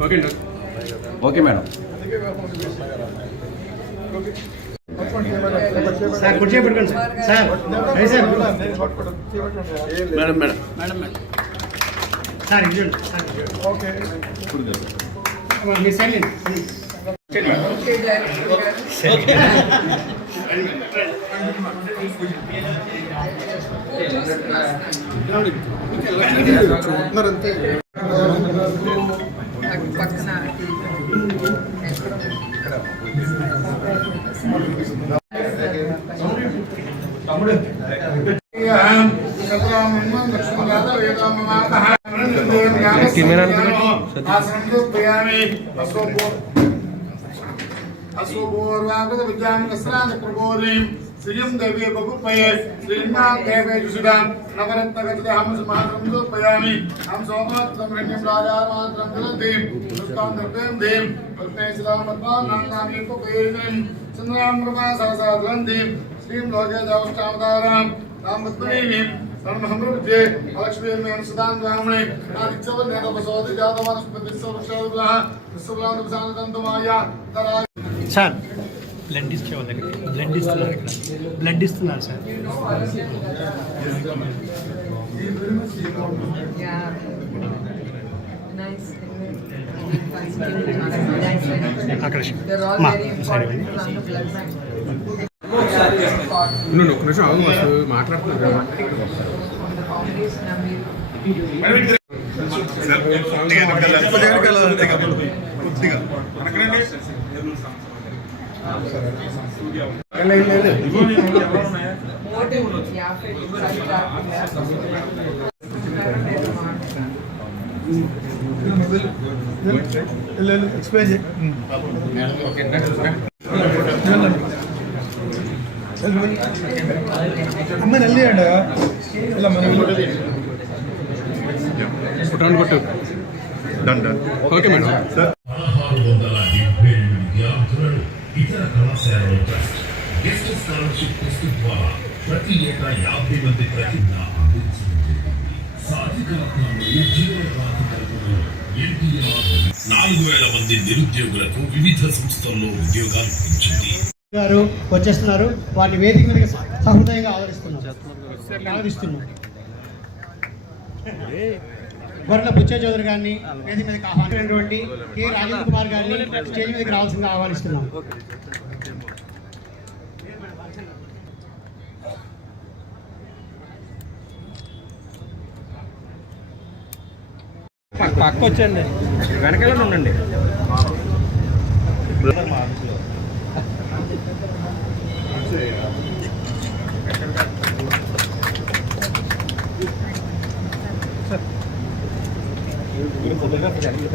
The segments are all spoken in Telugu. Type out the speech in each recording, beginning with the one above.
Okay madam. సార్ కుర్చీ పెట్టుకోండి sir. Sir madam madam madam madam sir ఇవ్వండి. ఓకే మీ సైలెంట్. అశోపూర్వాగత విద్యాం ప్రబోధిం శ్రీం దేవీ బహుపయ శ్రీనాథ్ దేవేజుషుదాం నవరత్నగత హంస మహాసంసోపయామి హంసోమాత్రం రణ్యం రాజామాత్రం జలదేం సుస్తాం దర్పేం దేం పరమేశ్వరామత్వం నానామి ఉపేదిం చంద్రాం ప్రభా సహసాద్రందిం శ్రీం లోకే దౌష్టావతారాం రామత్మనీం సర్వహమ్రుజే లక్ష్మీర్మేం సుదాన్ బ్రాహ్మణే ఆదిత్యవ నేతపసోది జాతవనస్పతి సర్వక్షోద్రః విశ్వబ్రహ్మాండ విశాలదంతమాయ తరా. సార్ బ్లడ్ ఇచ్చే వాళ్ళ దగ్గర బ్లడ్ ఇస్తున్నారు. ఇక్కడ బ్లడ్ ఇస్తున్నారు సార్. అక్కడ ఒక్క నిమిషం అవును మాట్లాడుతున్నారు. అమ్మ నల్లి అండ ఇలా మనం కొట్టు ఓకే మేడం. 1678 విద్యార్థులను ఇతర కళాశాలలో ట్రస్ట్ గెస్ట్ స్కాలర్షిప్ టెస్ట్ ద్వారా ప్రతి ఏటా 50 మంది ప్రతిజ్ఞ అందించబడుతుంది. సాధికారత్వంలో ఉద్యోగ కల్పనలో ఎన్టీఆర్ 4000 మంది నిరుద్యోగులకు వివిధ సంస్థల్లో ఉద్యోగాలు పెంచింది. గారు వచ్చేస్తున్నారు. వారిని వేదిక మీద సహృదయంగా ఆదరిస్తున్నాం. గొర్రెల బుచ్చ చౌదరి గారిని వేదిక మీదకి ఆహ్వానించినటువంటి కె రాజేంద్ర కుమార్ గారిని స్టేజ్ మీదకి రావాల్సిందిగా ఆహ్వానిస్తున్నాం. పక్క వచ్చండి, వెనకాల ఉండండి.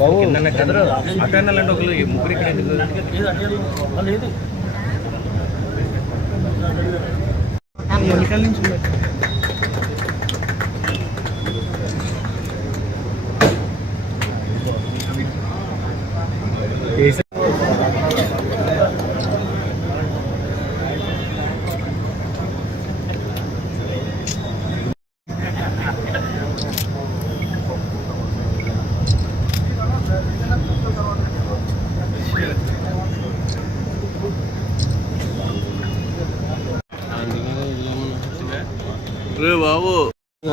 బాబు అటెండాలంటే ఒకరు ముగ్గురు ఇక్కడ ఎందుకు లేదు. వెనకాల నుంచి బాబు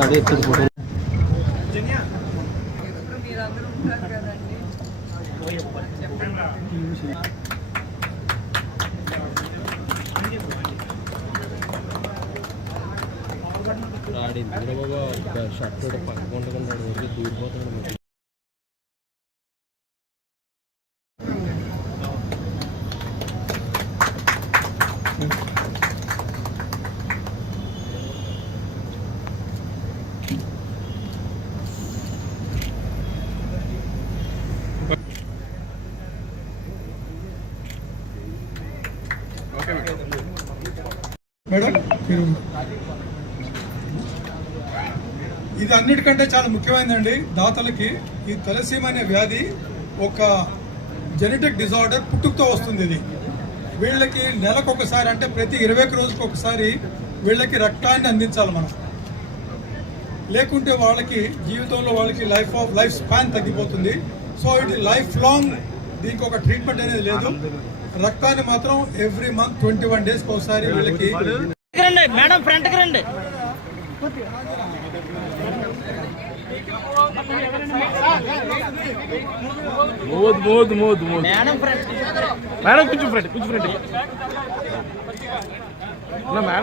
అదే షర్ట్ పక్క ఉండకుండా దూరిపోతున్నాడు. మేడం మీరు ఇది అన్నిటికంటే చాలా ముఖ్యమైనదండి. దాతలకి ఈ తలసీమ అనే వ్యాధి ఒక జెనెటిక్ డిజార్డర్, పుట్టుకతో వస్తుంది. ఇది వీళ్ళకి నెలకు ఒకసారి, అంటే ప్రతి 21 రోజులకు ఒకసారి వీళ్ళకి రక్తాన్ని అందించాలి మనం. లేకుంటే వాళ్ళకి జీవితంలో వాళ్ళకి లైఫ్ స్పాన్ తగ్గిపోతుంది. సో ఇది లైఫ్ లాంగ్ దీనికి ఒక ట్రీట్మెంట్ అనేది లేదు. రక్తాన్ని మాత్రం ఎవ్రీ మంత్ 21 డేస్కి ఒకసారి వీళ్ళకి. మేడం ఫ్రంట్ కి రండి. మేడం కొంచెం ఫ్రంట్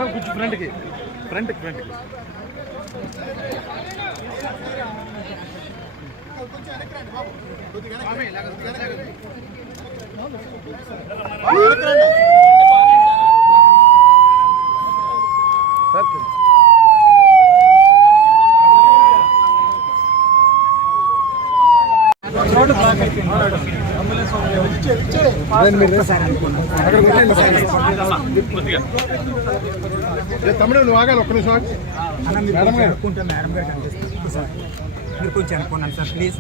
మేడం కొంచెం ఫ్రంట్కి తమ్ముడు నువ్వు ఆగాలి ఒక్క నిమిషం. మేడం గారు సార్ మీరు కొంచెం అనుకున్నాను సార్ ప్లీజ్.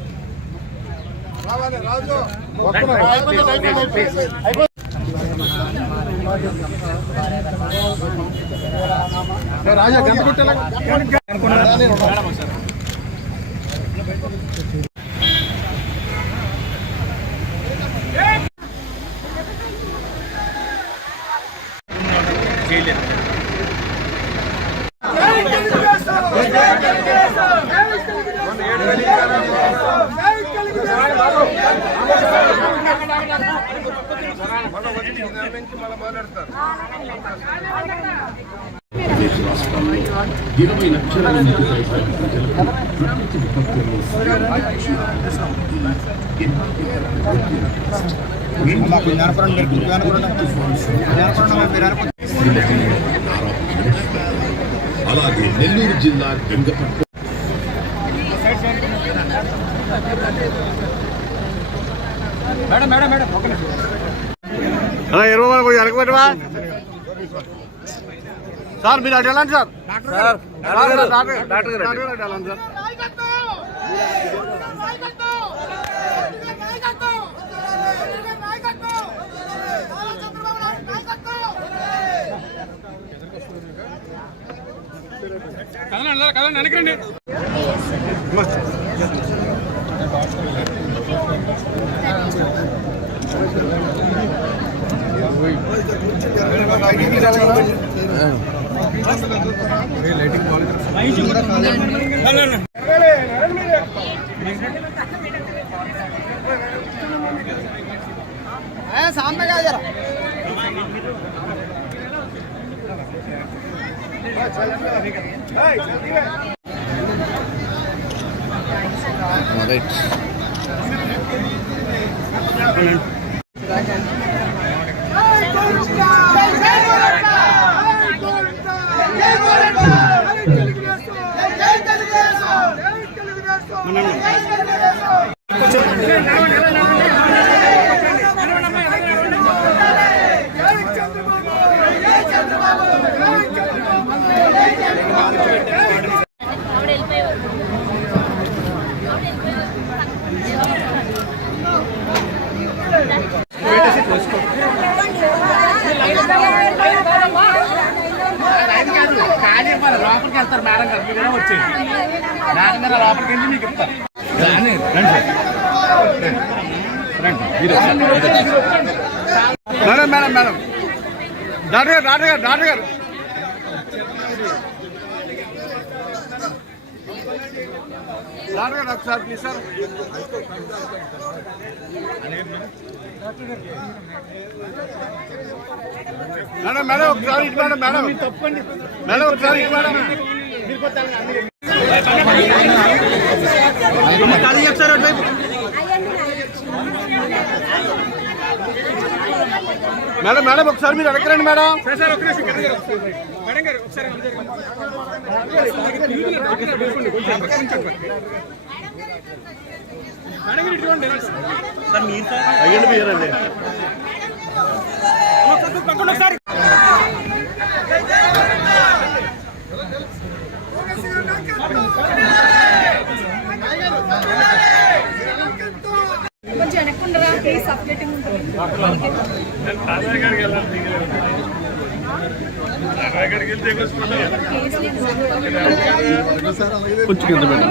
రాజా గంట కొట్టేలా రాష్ట్రంలో 20 లక్షల మందికి పైగా ప్రజలకు ప్రకృతి విపత్తుల్లో అలాగే నెల్లూరు జిల్లా గంగపట్టు సార్ మీరు అటు వెళ్ళండి సార్. డాక్టర్ కదండి వెనకరండి. లైటింగ్ सामने का जरा లోపలికి వెళ్తారు మేడం గారు, మీరు వచ్చేది మేడం గారు లోపలికి వెళ్ళి మీకు ఇస్తారు. మేడం మేడం మేడం డాక్టర్ గారు డాక్టర్ గారు డాక్టర్ గారు డాక్టర్ గారు ఒకసారి ప్లీజ్ సార్. మేడం మేడం ఒకసారి మేడం మేడం తప్పండి మేడం ఒకసారి మేడం మేడం మేడం ఒకసారి మీరు అడగరండి మేడం. మేడం గారు ఒకసారి అయ్యండి మీరండి ఒకసారి కొంచెం వెనక్కుండరా ప్లీజ్ సపరేటింగ్ ఉంటుంది. కొంచెం కింద పెట్టండి.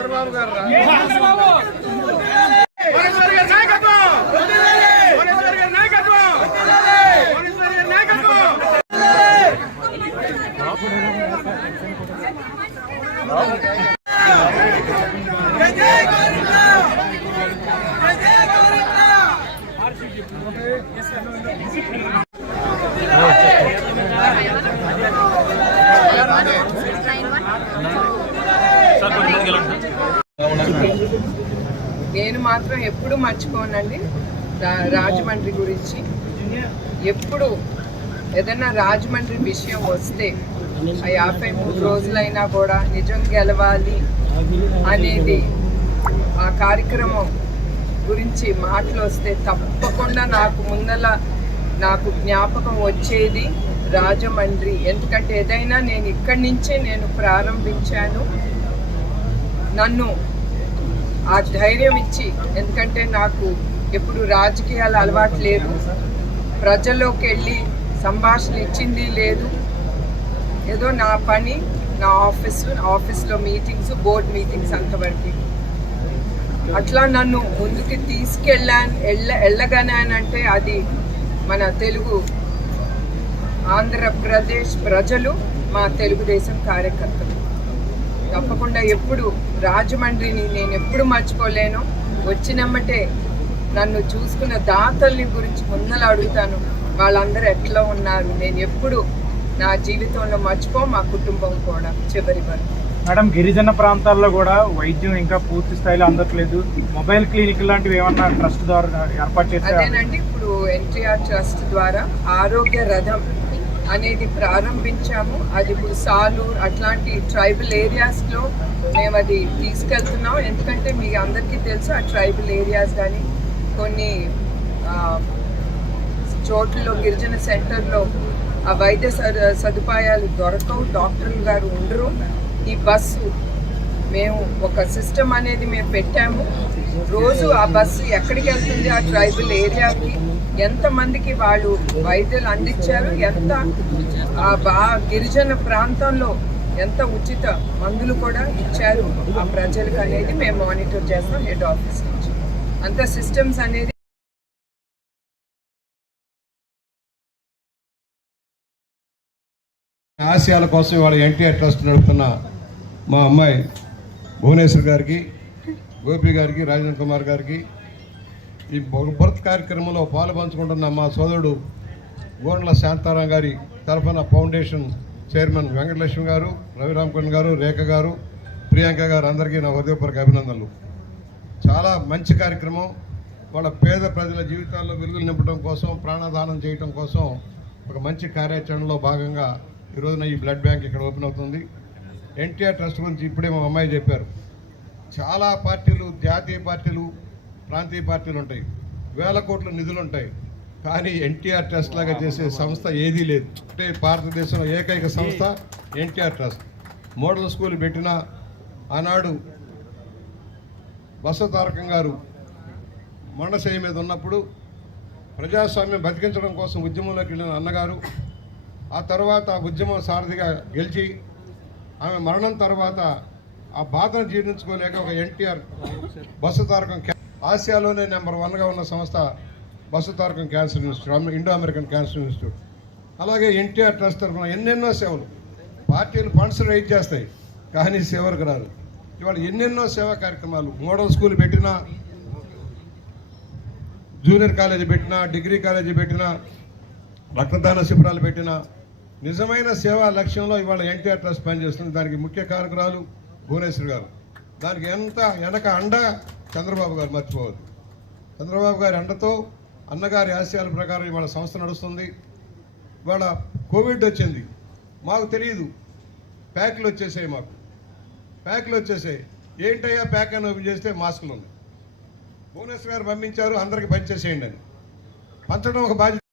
చంద్రబాబు గారు నేను మాత్రం ఎప్పుడు మర్చిపోనండి రాజమండ్రి గురించి. ఎప్పుడు ఏదైనా రాజమండ్రి విషయం వస్తే ఆ 53 రోజులైనా కూడా నిజం గెలవాలి అనేది ఆ కార్యక్రమం గురించి మాటలు వస్తే తప్పకుండా నాకు జ్ఞాపకం వచ్చేది రాజమండ్రి. ఎందుకంటే ఏదైనా నేను ఇక్కడి నుంచే నేను ప్రారంభించాను. నన్ను ఆ ధైర్యం ఇచ్చి, ఎందుకంటే నాకు ఎప్పుడు రాజకీయాలు అలవాటు లేదు, ప్రజల్లోకి వెళ్ళి సంభాషణ ఇచ్చింది లేదు. ఏదో నా పని, నా ఆఫీస్లో మీటింగ్స్, బోర్డ్ మీటింగ్స్ అంతవరకు. అట్లా నన్ను ముందుకు వెళ్ళగానంటే అది మన తెలుగు ఆంధ్రప్రదేశ్ ప్రజలు, మా తెలుగుదేశం కార్యకర్తలు. తప్పకుండా ఎప్పుడు రాజమండ్రిని నేను ఎప్పుడు మర్చిపోలేను. వచ్చినమ్మటే నన్ను చూసుకున్న దాతల్ని గురించి ముందర అడుగుతాను, వాళ్ళందరూ ఎట్లా ఉన్నారు. నేను ఎప్పుడు నా జీవితంలో మా కుటుంబం కూడా చివరి వరకు. మేడం, గిరిజన ప్రాంతాల్లో కూడా వైద్యం ఇంకా పూర్తి స్థాయిలో అందట్లేదు. మొబైల్ క్లినిక్ లాంటివి ఏమన్నా ట్రస్ట్ ద్వారా ఏర్పాటు చేశారు? అదేనండి, ఇప్పుడు ఎన్టీఆర్ ట్రస్ట్ ద్వారా ఆరోగ్య రథం అనేది ప్రారంభించాము. అది ఇప్పుడు సాలూర్ అట్లాంటి ట్రైబల్ ఏరియాస్లో మేము అది తీసుకెళ్తున్నాం. ఎందుకంటే మీ అందరికీ తెలుసు, ఆ ట్రైబల్ ఏరియాస్ కానీ కొన్ని చోట్లలో గిరిజన సెంటర్లో ఆ వైద్య సదుపాయాలు దొరకవు, డాక్టర్లు గారు ఉండరు. ఈ బస్సు మేము ఒక సిస్టమ్ అనేది మేము పెట్టాము. రోజు ఆ బస్సు ఎక్కడికి వెళ్తుంది, ఆ ట్రైబల్ ఏరియాకి ఎంతమందికి వాళ్ళు వైద్యులు అందించారు, ఎంత ఆ గిరిజన ప్రాంతంలో ఎంత ఉచిత మందులు కూడా ఇచ్చారు ఆ ప్రజలకు అనేది మేము మానిటర్ చేస్తాం హెడ్ ఆఫీస్ నుంచి. అంత సిస్టమ్స్ అనేది ఆశయాల కోసం ఇవాళ ఎన్టీఆర్ ట్రస్ట్ నడుపుతున్న మా అమ్మాయి భువనేశ్వర్ గారికి, గోపి గారికి, రాజేంద్ర కుమార్ గారికి, ఈ బర్త్ కార్యక్రమంలో పాలు పంచుకుంటున్న మా సోదరుడు గోండ్ల శాంతారాం గారి తరఫున ఫౌండేషన్ చైర్మన్ వెంకటలక్ష్మి గారు, రవిరామకృష్ణ గారు, రేఖ గారు, ప్రియాంక గారు, అందరికీ నా హృదయపూర్వక అభినందనలు. చాలా మంచి కార్యక్రమం. వాళ్ళ పేద ప్రజల జీవితాల్లో వెలుగులు నింపడం కోసం, ప్రాణదానం చేయడం కోసం ఒక మంచి కార్యాచరణలో భాగంగా ఈరోజున ఈ బ్లడ్ బ్యాంక్ ఇక్కడ ఓపెన్ అవుతుంది. ఎన్టీఆర్ ట్రస్ట్ గురించి ఇప్పుడే మా అమ్మాయి చెప్పారు. చాలా పార్టీలు, జాతీయ పార్టీలు, ప్రాంతీయ పార్టీలు ఉంటాయి, వేల కోట్ల నిధులు ఉంటాయి, కానీ ఎన్టీఆర్ ట్రస్ట్ లాగా చేసే సంస్థ ఏదీ లేదు. అంటే భారతదేశంలో ఏకైక సంస్థ ఎన్టీఆర్ ట్రస్ట్. మోడల్ స్కూల్ పెట్టిన ఆనాడు బసవతారకం గారు మండశయ్య మీద ఉన్నప్పుడు ప్రజాస్వామ్యం బతికించడం కోసం ఉద్యమంలోకి వెళ్ళిన అన్నగారు, ఆ తర్వాత ఉద్యమం సారథిగా గెలిచి ఆమె మరణం తర్వాత ఆ బాధను జీర్ణించుకోలేక ఒక ఎన్టీఆర్ బసవతారకం ఆసియాలోనే నెంబర్ 1గా ఉన్న సంస్థ Basavatarakam cancer institute, Indo American cancer institute. అలాగే ఎన్టీఆర్ ట్రస్ట్ తరఫున ఎన్నెన్నో సేవలు. పార్టీలు ఫండ్స్ రైజ్ చేస్తాయి కానీ సేవలకు రాదు. ఇవాళ ఎన్నెన్నో సేవా కార్యక్రమాలు, మోడల్ స్కూల్ పెట్టినా, జూనియర్ కాలేజీ పెట్టినా, డిగ్రీ కాలేజీ పెట్టినా, రక్తదాన శిబిరాలు పెట్టినా, నిజమైన సేవా లక్ష్యంలో ఇవాళ ఎన్టీఆర్ ట్రస్ట్ పనిచేస్తుంది. దానికి ముఖ్య కారకురాలు భువనేశ్వర్ గారు. దానికి ఎంత వెనక అండ చంద్రబాబు గారు మర్చిపోవద్దు. చంద్రబాబు గారి అండతో, అన్నగారి ఆశయాల ప్రకారం ఇవాళ సంస్థ నడుస్తుంది. ఇవాళ కోవిడ్ వచ్చింది, మాకు తెలియదు, ప్యాక్లు వచ్చేసాయి. మాకు ప్యాక్లు వచ్చేసాయి. ఏంటయ్యా ప్యాక్ అని ఓపెన్ చేస్తే మాస్కులు ఉన్నాయి. భువనేశ్వర్ గారు పంపించారు, అందరికీ పంచేసేయండి అని. పంచడం ఒక బాధ్యత.